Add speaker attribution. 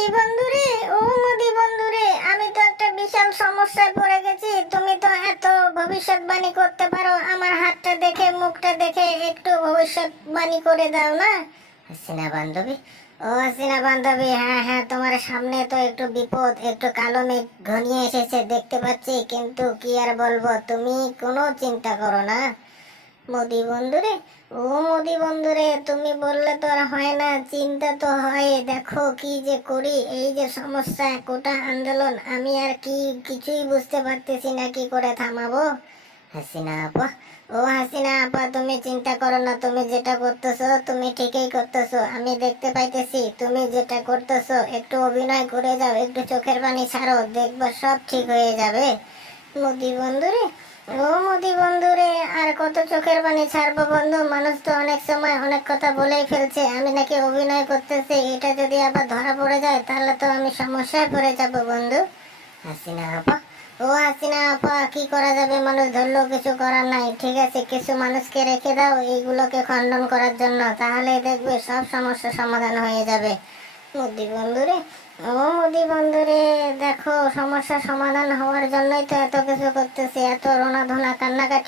Speaker 1: মোদি বন্ধুরে, ও মোদি বন্ধুরে, আমি তো একটা বিশাল সমস্যায় পড়ে গেছি। তুমি তো এত ভবিষ্যৎবাণী করতে পারো, আমার হাতটা দেখে, মুখটা দেখে একটু ভবিষ্যৎবাণী করে দাও না? হাসিনা বান্ধবী? ও হাসিনা বান্ধবী হ্যাঁ হ্যাঁ তোমার সামনে তো একটু বিপদ, একটু কালো মেঘ ঘনিয়ে এসেছে, দেখতে পাচ্ছি, কিন্তু কি আর বলব, তুমি কোনো চিন্তা করো না। মোদি বন্ধুরে? ও মোদি বন্ধুরে, তুমি বললে তো আর হয় না, চিন্তা তো হয়। দেখো কি যে করি, এই যে সমস্যা, কোটা আন্দোলন, আমি আর কি কিছুই বুঝতে পারতেছি না, কি করে থামাবো? হাসিনা আপা। ও হাসিনা আপা, তুমি চিন্তা করো না, তুমি যেটা করতেছো, তুমি ঠিকই করতেছো। আমি দেখতে পাইতেছি, তুমি যেটা করতেছো, একটু অভিনয় করে যাও, একটু চোখের পানি ছাড়ো, দেখবা সব ঠিক হয়ে যাবে। মোদি বন্ধুরে ও মোদি বন্ধুরে আর কত চোখের পানি ছাড়বো বন্ধু? মানুষ তো অনেক সময় অনেক কথা বলেই ফেলছে। আমি নাকি অভিনয় করতেছি। এটা যদি আবার ধরা পড়ে যায়, তাহলে তো আমি সমস্যায় পড়ে যাব বন্ধু। হাসিনা আপা। ও হাসিনা আপা, কি করা যাবে? মানুষ ধরলেও কিছু করার নাই। ঠিক আছে, কিছু মানুষকে রেখে দাও, এইগুলোকে খণ্ডন করার জন্য। তাহলে দেখবে সব সমস্যা সমাধান হয়ে যাবে। মোদি বন্ধুরে ও মোদি বন্ধুরে দেখো সমস্যা সমাধান হওয়ার জন্যই তো এত কিছু করতেছি। এত রোনা ধোনা কান্নাকাটি